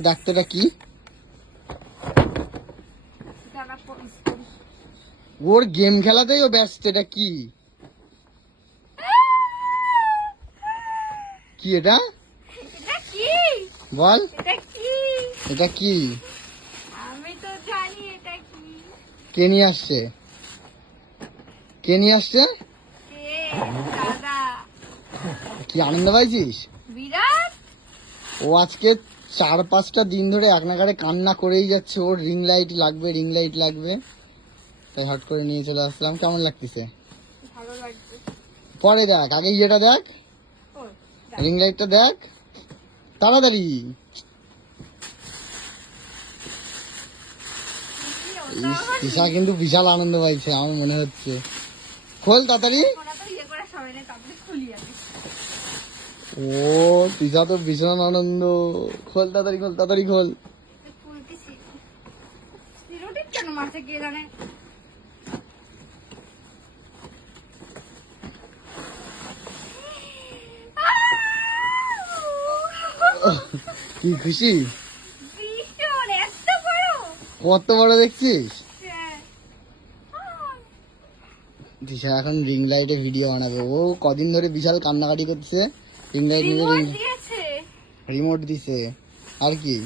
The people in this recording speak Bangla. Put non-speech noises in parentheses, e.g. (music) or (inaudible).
ডাক্তারটা কি? ওর গেম খেলাতেই ও ব্যস্ত এটা কি? কি এটা? বল। এটা কি? কে নিয়ে আসছে? কে নিয়ে আসছে? কি আনন্দ পাইছিস? ও আজকে চার পাঁচটা দিন ধরে এক নাগারে কান্না করেই যাচ্ছে। ওর রিং লাইট লাগবে রিং লাইট লাগবে। তাই হট করে নিয়ে চলে আসলাম। কেমন লাগতেছে? পরে দেখ আগে ইয়েটা দেখ। রিং লাইটটা দেখ। তাড়াতাড়ি। ইস, কিন্তু বিশাল আনন্দ পাইছে আমার মনে হচ্ছে। খোল তাড়াতাড়ি। ও তিশা তো ভীষণ আনন্দ। খোল তাড়াতাড়ি খোল তাড়াতাড়ি খোল। কেন মারছে কে জানে? (laughs) কি খুশি? কত বড় দেখছিস? হ্যাঁ। দিশা এখন রিং লাইটে ভিডিও বানাবে। ও কদিন ধরে বিশাল কান্নাকাটি করছে। রিং লাইট নিয়ে রিমোট রিং দিয়েছে। রিমোট দিছে। আর কি?